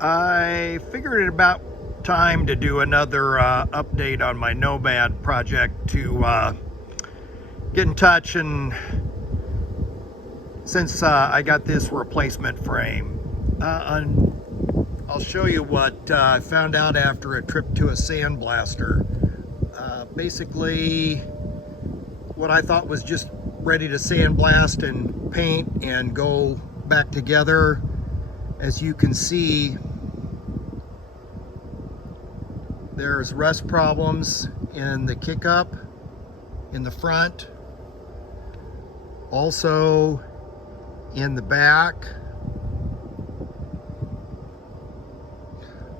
I figured it about time to do another update on my Nomad project to get in touch, and since I got this replacement frame, I'll show you what I found out after a trip to a sandblaster. Basically, what I thought was just ready to sandblast and paint and go back together, as you can see, there's rust problems in the kick-up in the front, also in the back.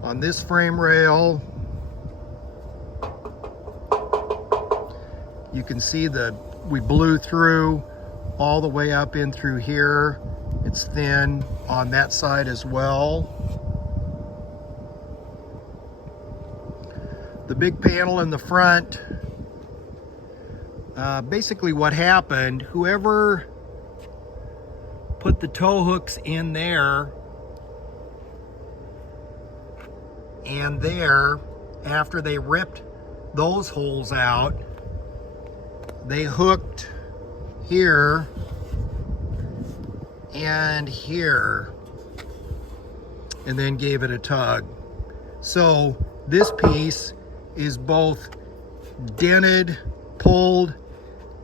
On this frame rail, you can see that we blew through all the way up in through here. It's thin on that side as well. The big panel in the front, basically what happened, whoever put the tow hooks in there and there, after they ripped those holes out, they hooked here and here and then gave it a tug. So this piece is both dented, pulled,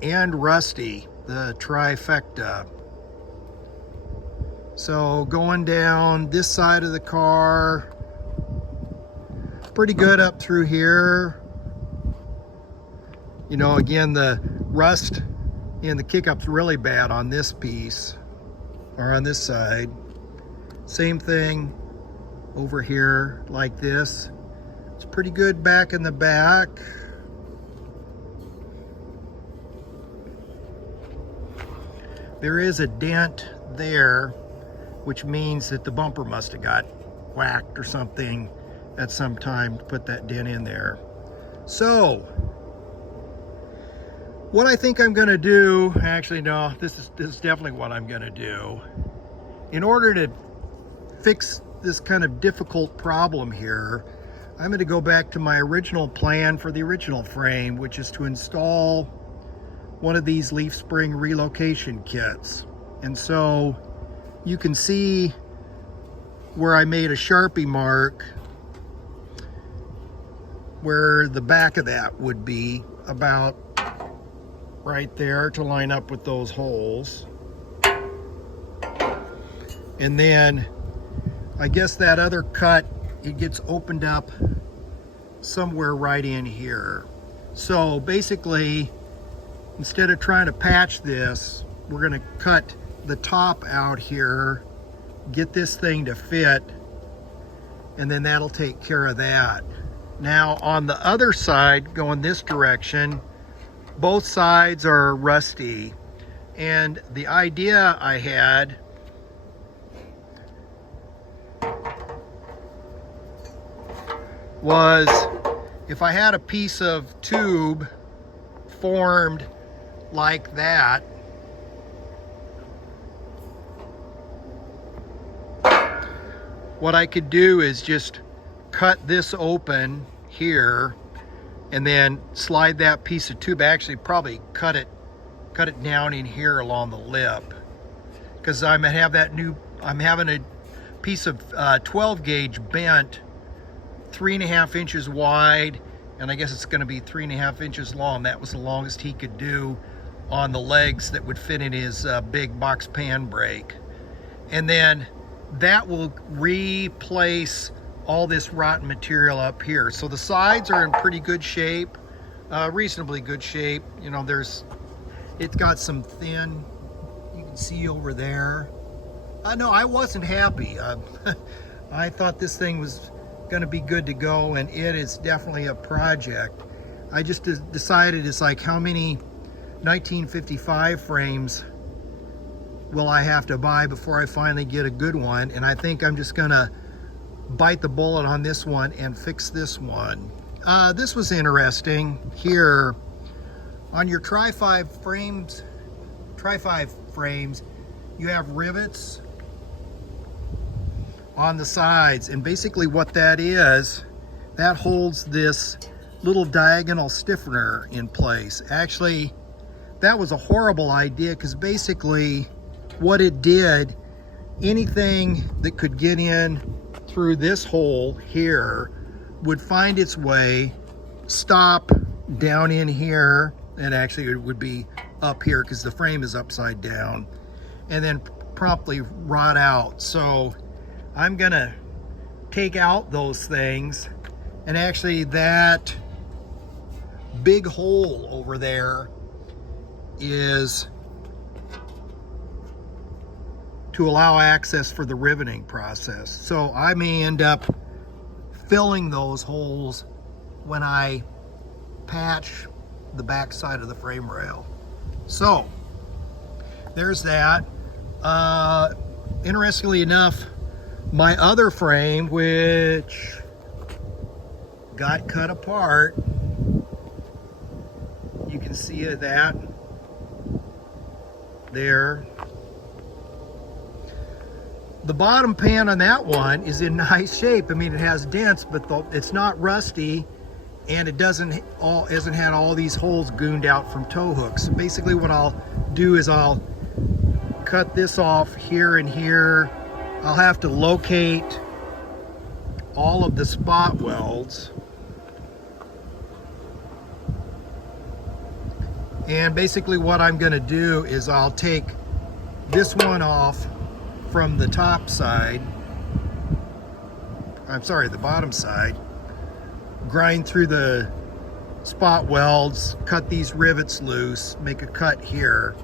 and rusty, the trifecta. So going down this side of the car, pretty good up through here. You know, again, the rust in the kick-up's really bad on this piece, or on this side. Same thing over here like this. It's pretty good back in the back. There is a dent there, which means that the bumper must have got whacked or something at some time to put that dent in there. So what I think I'm gonna do, actually no, this is definitely what I'm gonna do. In order to fix this kind of difficult problem here, I'm going to go back to my original plan for the original frame, which is to install one of these leaf spring relocation kits. And so you can see where I made a Sharpie mark where the back of that would be, about right there to line up with those holes. And then I guess that other cut, it gets opened up somewhere right in here. So basically, instead of trying to patch this, we're going to cut the top out here, get this thing to fit, and then that'll take care of that. Now on the other side, going this direction, both sides are rusty, and the idea I had was, if I had a piece of tube formed like that, what I could do is just cut this open here and then slide that piece of tube, actually probably cut it down in here along the lip, because I'm having a piece of 12 gauge bent 3.5 inches wide, and I guess it's going to be 3.5 inches long. That was the longest he could do on the legs that would fit in his big box pan brake. And then that will replace all this rotten material up here. So the sides are in pretty good shape, reasonably good shape. You know, it's got some thin, you can see over there. No, I wasn't happy. I thought this thing was going to be good to go, and it is definitely a project. I just decided, it's like, how many 1955 frames will I have to buy before I finally get a good one? And I think I'm just gonna bite the bullet on this one and fix this one. This was interesting here on your Tri-5 frames. You have rivets on the sides. And basically what that is, that holds this little diagonal stiffener in place. Actually, that was a horrible idea, because basically what it did, anything that could get in through this hole here would find its way, stop down in here, and actually it would be up here because the frame is upside down, and then promptly rot out. So I'm gonna take out those things, and actually that big hole over there is to allow access for the riveting process. So I may end up filling those holes when I patch the back side of the frame rail. So there's that. Interestingly enough, my other frame, which got cut apart, you can see that there. The bottom pan on that one is in nice shape. I mean, it has dents, but it's not rusty, and it hasn't had all these holes gooned out from tow hooks. So basically what I'll do is I'll cut this off here and here. I'll have to locate all of the spot welds. And basically what I'm gonna do is I'll take this one off from the top side, I'm sorry, the bottom side, grind through the spot welds, cut these rivets loose, make a cut here,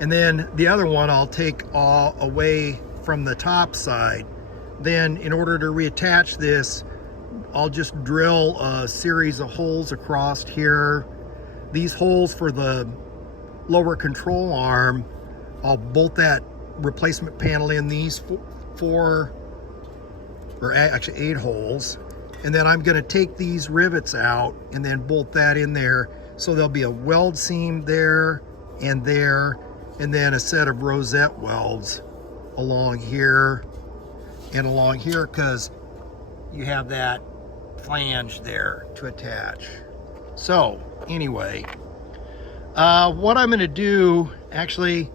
and then the other one I'll take all away from the top side. Then in order to reattach this, I'll just drill a series of holes across here. These holes for the lower control arm, I'll bolt that replacement panel in these actually 8 holes, and then I'm going to take these rivets out and then bolt that in there, so there'll be a weld seam there, and then a set of rosette welds along here and along here, because you have that flange there to attach. So anyway, what I'm going to do, actually,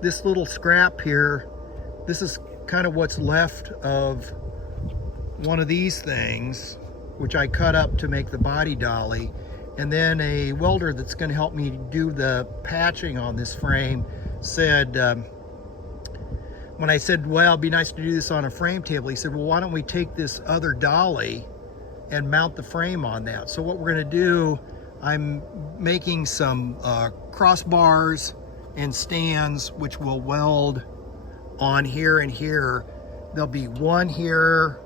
this little scrap here, this is kind of what's left of one of these things, which I cut up to make the body dolly. And then a welder that's going to help me do the patching on this frame said, when I said, well, it'd be nice to do this on a frame table, he said, well, why don't we take this other dolly and mount the frame on that? So what we're going to do, I'm making some crossbars and stands which will weld on here and here. There'll be one here,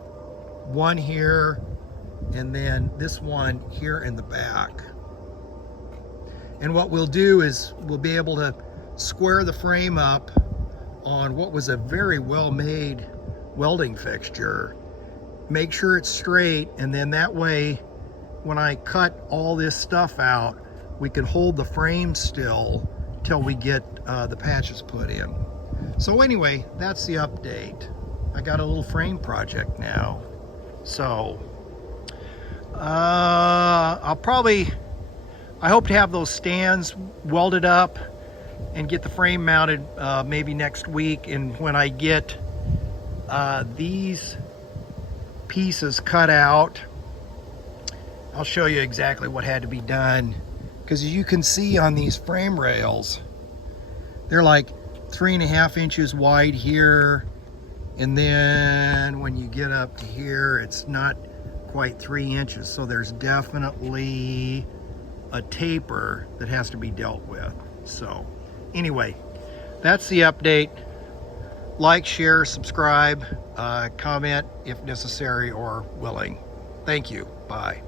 and then this one here in the back. And what we'll do is we'll be able to square the frame up on what was a very well-made welding fixture, make sure it's straight, and then that way when I cut all this stuff out, we can hold the frame still till we get the patches put in. So anyway, that's the update. I got a little frame project now. So I hope to have those stands welded up and get the frame mounted maybe next week. And when I get these pieces cut out, I'll show you exactly what had to be done. Because as you can see on these frame rails, they're like 3.5 inches wide here, and then when you get up to here, it's not quite 3 inches. So there's definitely a taper that has to be dealt with. So anyway, that's the update. Like, share, subscribe, comment if necessary or willing. Thank you. Bye.